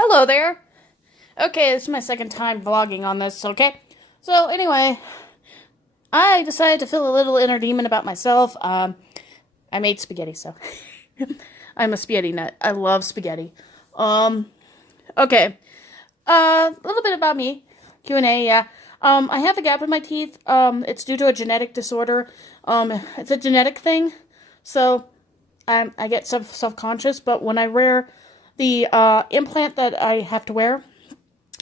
Hello there. Okay, this is my second time vlogging on this, okay? So, anyway, I decided to feel a little inner demon about myself. I made spaghetti, so. I'm a spaghetti nut. I love spaghetti. Okay. A little bit about me. Q&A, yeah. I have a gap in my teeth. It's due to a genetic disorder. It's a genetic thing. So, I get self-conscious, but when I wear the implant that I have to wear,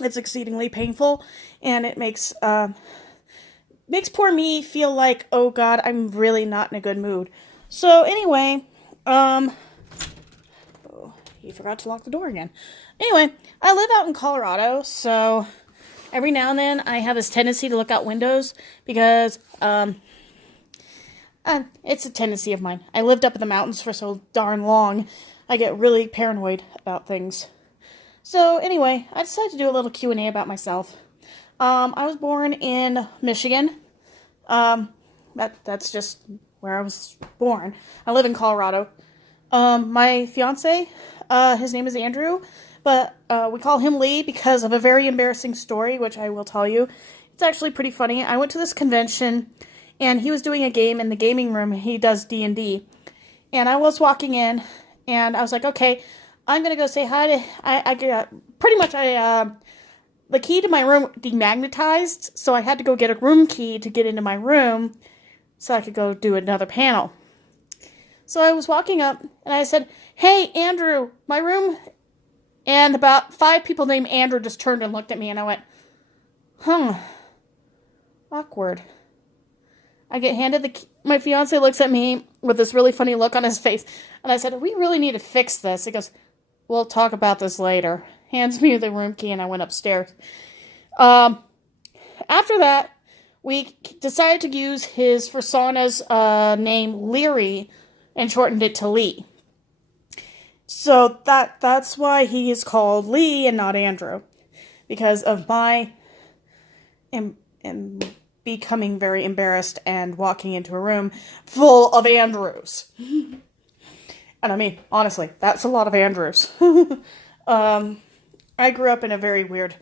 it's exceedingly painful, and it makes poor me feel like, oh God, I'm really not in a good mood. So anyway, oh, he forgot to lock the door again. Anyway, I live out in Colorado, so every now and then I have this tendency to look out windows because it's a tendency of mine. I lived up in the mountains for so darn long. I get really paranoid about things. So anyway, I decided to do a little Q&A about myself. I was born in Michigan. That's just where I was born. I live in Colorado. My fiance, his name is Andrew, but we call him Lee because of a very embarrassing story, which I will tell you. It's actually pretty funny. I went to this convention, and he was doing a game in the gaming room. He does D&D. And I was walking in, and I was like, okay, I'm going to go say hi to, the key to my room demagnetized, so I had to go get a room key to get into my room so I could go do another panel. So I was walking up, and I said, hey, Andrew, my room. And about 5 people named Andrew just turned and looked at me, and I went, awkward. I get handed the key. My fiance looks at me with this really funny look on his face, and I said, we really need to fix this. He goes, we'll talk about this later. Hands me the room key, and I went upstairs. After that, we decided to use his persona's name, Leary, and shortened it to Lee. So that's why he is called Lee and not Andrew. Because of my becoming very embarrassed and walking into a room full of Andrews. And I mean, honestly, that's a lot of Andrews. I grew up in a very weird...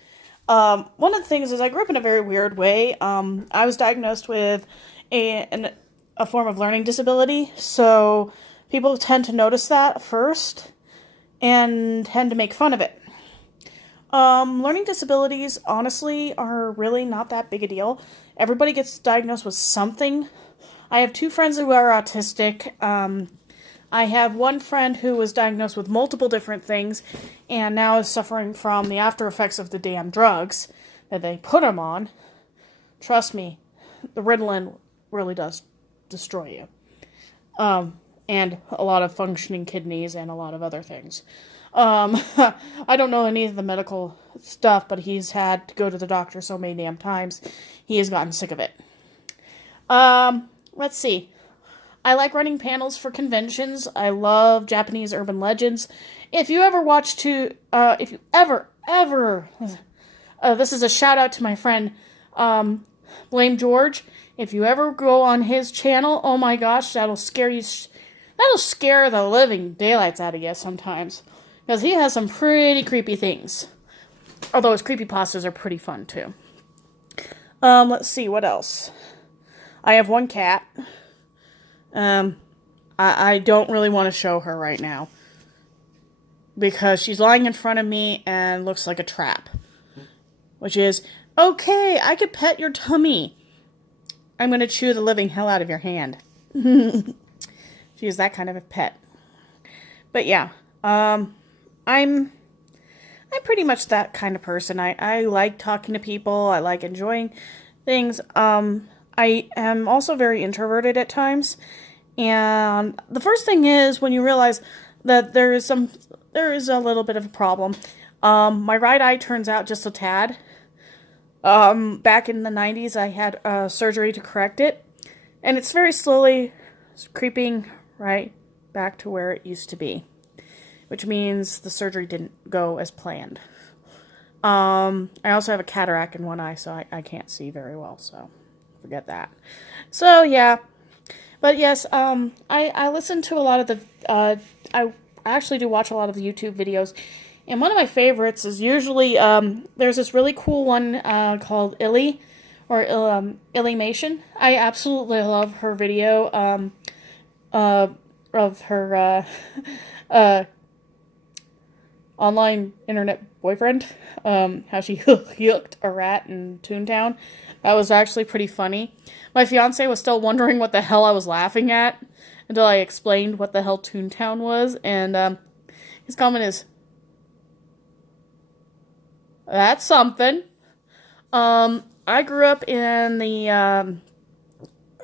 one of the things is I grew up in a very weird way. I was diagnosed with a form of learning disability, so people tend to notice that first and tend to make fun of it. Learning disabilities, honestly, are really not that big a deal. Everybody gets diagnosed with something. I have 2 friends who are autistic. I have one friend who was diagnosed with multiple different things and now is suffering from the after effects of the damn drugs that they put him on. Trust me, the Ritalin really does destroy you. And a lot of functioning kidneys and a lot of other things. I don't know any of the medical stuff, but he's had to go to the doctor so many damn times, he has gotten sick of it. Let's see. I like running panels for conventions. I love Japanese urban legends. If you ever watch if you ever, this is a shout out to my friend, Blame George. If you ever go on his channel, oh my gosh, that'll scare you. That'll scare the living daylights out of you sometimes. Because he has some pretty creepy things. Although his creepypastas are pretty fun too. Let's see, what else? I have one cat. I don't really want to show her right now. Because she's lying in front of me and looks like a trap. Which is, okay, I could pet your tummy. I'm going to chew the living hell out of your hand. She is that kind of a pet. But yeah, I'm pretty much that kind of person. I like talking to people. I like enjoying things. I am also very introverted at times. And the first thing is when you realize that there is a little bit of a problem. My right eye turns out just a tad. Back in the 90s, I had surgery to correct it. And it's very slowly creeping right back to where it used to be. Which means the surgery didn't go as planned. I also have a cataract in one eye, so I can't see very well, so forget that. So, yeah. But yes, I listen to a lot of the, I actually do watch a lot of the YouTube videos, And one of my favorites is usually, there's this really cool one called Illy, or Illymation. I absolutely love her video of her online internet boyfriend, how she hooked a rat in Toontown. That was actually pretty funny. My fiance was still wondering what the hell I was laughing at until I explained what the hell Toontown was, and his comment is, "That's something." I grew up in the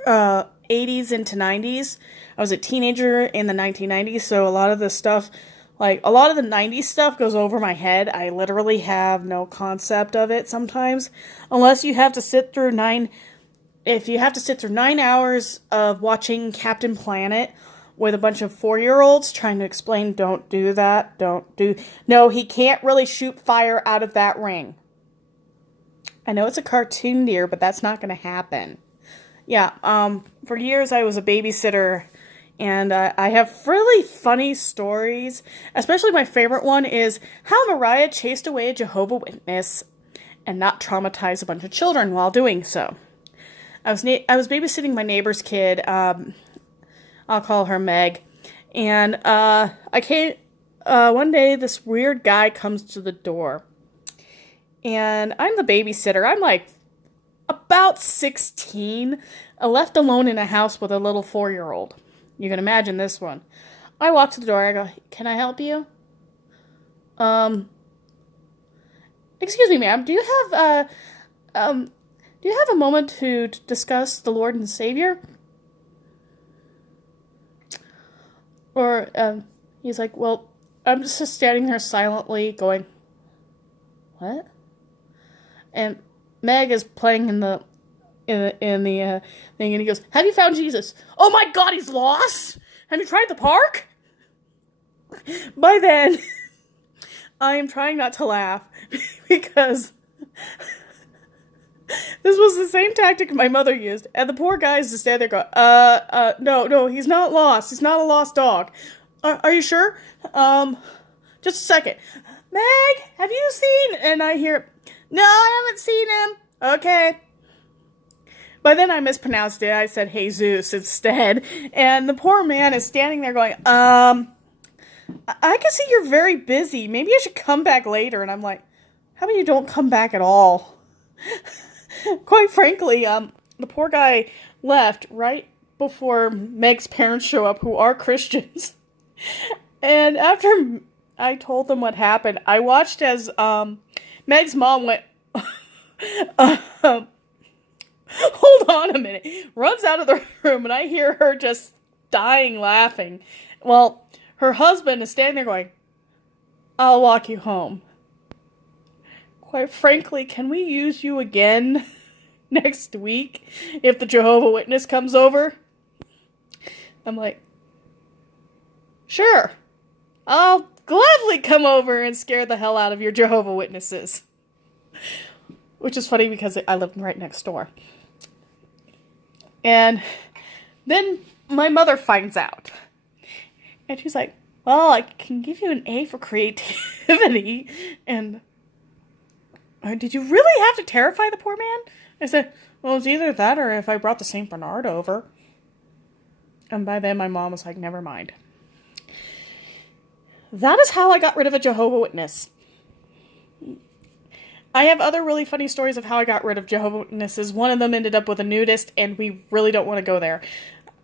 80s into 90s. I was a teenager in the 1990s, so a lot of the stuff, like, a lot of the 90s stuff goes over my head. I literally have no concept of it sometimes. Unless you have to sit through 9 hours of watching Captain Planet with a bunch of 4-year-olds trying to explain, don't do that, no, he can't really shoot fire out of that ring. I know it's a cartoon, dear, but that's not going to happen. Yeah, for years I was a babysitter, and I have really funny stories. Especially my favorite one is how Mariah chased away a Jehovah's Witness and not traumatized a bunch of children while doing so. I was babysitting my neighbor's kid. I'll call her Meg, and one day this weird guy comes to the door, and I'm the babysitter. I'm like about 16, left alone in a house with a little 4-year-old. You can imagine this one. I walk to the door. I go, "Can I help you?" Excuse me, ma'am. Do you have a moment to discuss the Lord and Savior? Or he's like, "Well, I'm just standing there silently, going, what?" And Meg is playing in the thing, and he goes, "Have you found Jesus?" "Oh my God, he's lost! Have you tried the park?" By then, I am trying not to laugh because this was the same tactic my mother used, and the poor guy is just standing there going, no, he's not lost. He's not a lost dog. Are you sure? Just a second. Meg, have you seen? And I hear, "No, I haven't seen him." Okay. By then I mispronounced it. I said Jesus instead. And the poor man is standing there going, I can see you're very busy. Maybe I should come back later. And I'm like, how about you don't come back at all? Quite frankly, the poor guy left right before Meg's parents show up, who are Christians. And after I told them what happened, I watched as Meg's mom went, hold on a minute, runs out of the room, and I hear her just dying laughing. Well, her husband is standing there going, "I'll walk you home. Quite frankly, can we use you again next week if the Jehovah's Witness comes over?" I'm like, "Sure. I'll gladly come over and scare the hell out of your Jehovah's Witnesses." Which is funny because I live right next door. And then my mother finds out. And she's like, "Well, I can give you an A for creativity." And, "Did you really have to terrify the poor man?" I said, "Well, it's either that or if I brought the St. Bernard over." And by then my mom was like, "Never mind." That is how I got rid of a Jehovah's Witness. I have other really funny stories of how I got rid of Jehovah's Witnesses. One of them ended up with a nudist, and we really don't want to go there.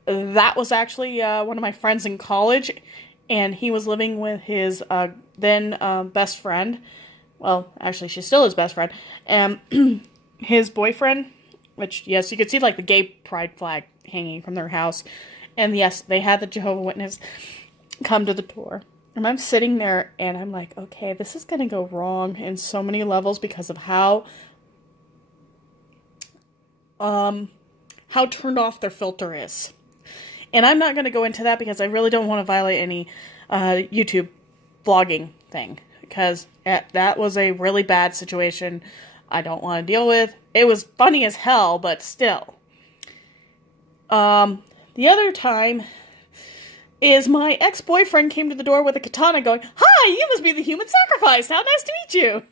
That was actually one of my friends in college, and he was living with his then best friend. Well, actually, she's still his best friend. And his boyfriend, which, yes, you could see, like, the gay pride flag hanging from their house. And, yes, they had the Jehovah's Witness come to the door. And I'm sitting there, and I'm like, okay, this is going to go wrong in so many levels because of how turned off their filter is. And I'm not going to go into that because I really don't want to violate any YouTube vlogging thing. Because that was a really bad situation I don't want to deal with. It was funny as hell, but still. The other time, is my ex-boyfriend came to the door with a katana going, "Hi, you must be the human sacrifice. How nice to meet you."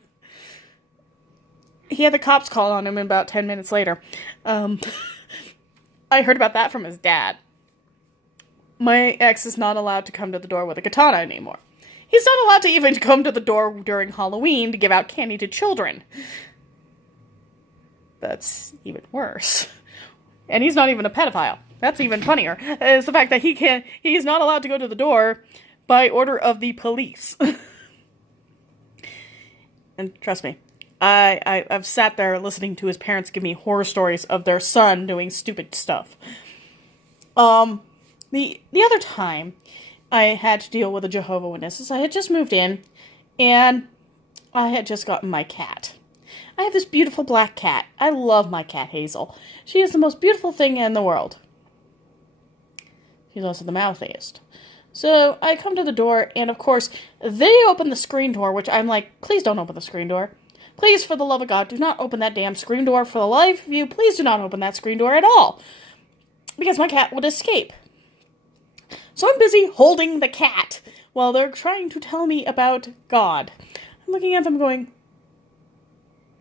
He had the cops call on him about 10 minutes later. I heard about that from his dad. My ex is not allowed to come to the door with a katana anymore. He's not allowed to even come to the door during Halloween to give out candy to children. That's even worse. And he's not even a pedophile. That's even funnier. Is the fact that he's not allowed to go to the door by order of the police. And trust me, I've sat there listening to his parents give me horror stories of their son doing stupid stuff. The other time I had to deal with a Jehovah's Witnesses, I had just moved in, and I had just gotten my cat. I have this beautiful black cat. I love my cat, Hazel. She is the most beautiful thing in the world. She's also the mouthiest. So I come to the door, and of course, they open the screen door, which I'm like, please don't open the screen door. Please, for the love of God, do not open that damn screen door. For the life of you, please do not open that screen door at all. Because my cat would escape. So I'm busy holding the cat while they're trying to tell me about God. I'm looking at them going,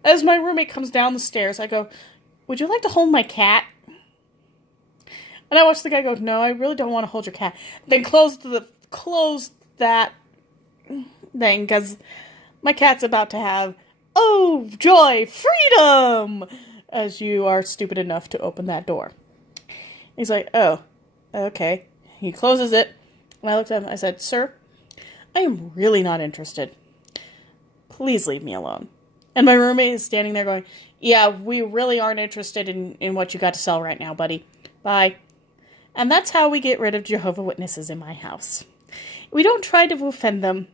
as my roommate comes down the stairs, I go, "Would you like to hold my cat?" And I watch the guy go, "No, I really don't want to hold your cat." Then close that thing, because my cat's about to have, oh, joy, freedom, as you are stupid enough to open that door. He's like, "Oh, okay." He closes it, and I looked at him, I said, "Sir, I am really not interested. Please leave me alone." And my roommate is standing there going, "Yeah, we really aren't interested in what you got to sell right now, buddy. Bye." And that's how we get rid of Jehovah's Witnesses in my house. We don't try to offend them.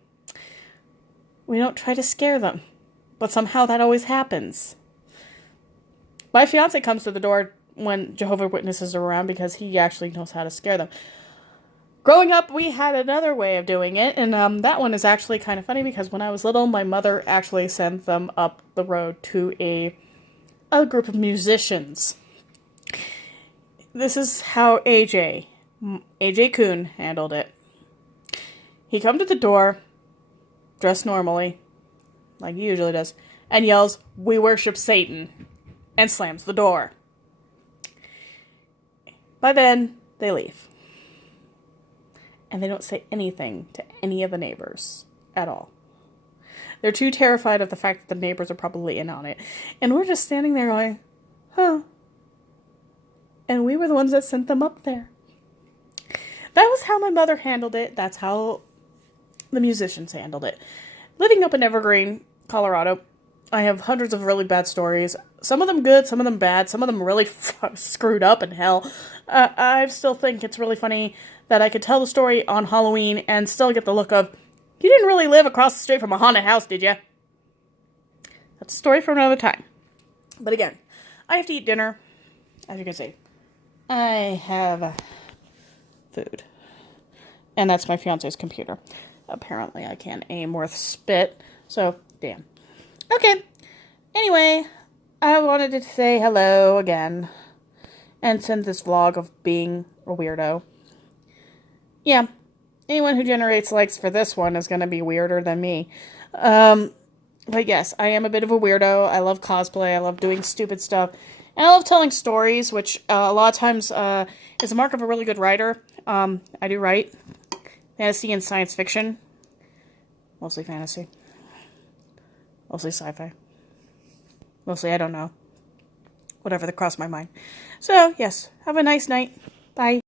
We don't try to scare them. But somehow that always happens. My fiance comes to the door when Jehovah's Witnesses are around because he actually knows how to scare them. Growing up, we had another way of doing it, and that one is actually kind of funny because when I was little, my mother actually sent them up the road to a group of musicians. This is how AJ Kuhn handled it. He come to the door, dressed normally, like he usually does, and yells, "We worship Satan," and slams the door. By then, they leave. And they don't say anything to any of the neighbors at all. They're too terrified of the fact that the neighbors are probably in on it. And we're just standing there going, huh. And we were the ones that sent them up there. That was how my mother handled it. That's how the musicians handled it. Living up in Evergreen, Colorado, I have hundreds of really bad stories. Some of them good, some of them bad, some of them really screwed up in hell. I still think it's really funny that I could tell the story on Halloween and still get the look of, "You didn't really live across the street from a haunted house, did you?" That's a story for another time. But again, I have to eat dinner. As you can see, I have food. And that's my fiance's computer. Apparently I can't aim worth spit, so damn. Okay, anyway, I wanted to say hello again and send this vlog of being a weirdo. Yeah, anyone who generates likes for this one is going to be weirder than me. But yes, I am a bit of a weirdo. I love cosplay. I love doing stupid stuff. And I love telling stories, which a lot of times is a mark of a really good writer. I do write fantasy and science fiction. Mostly fantasy. Mostly sci-fi. Mostly, I don't know. Whatever that crossed my mind. So, yes, have a nice night. Bye.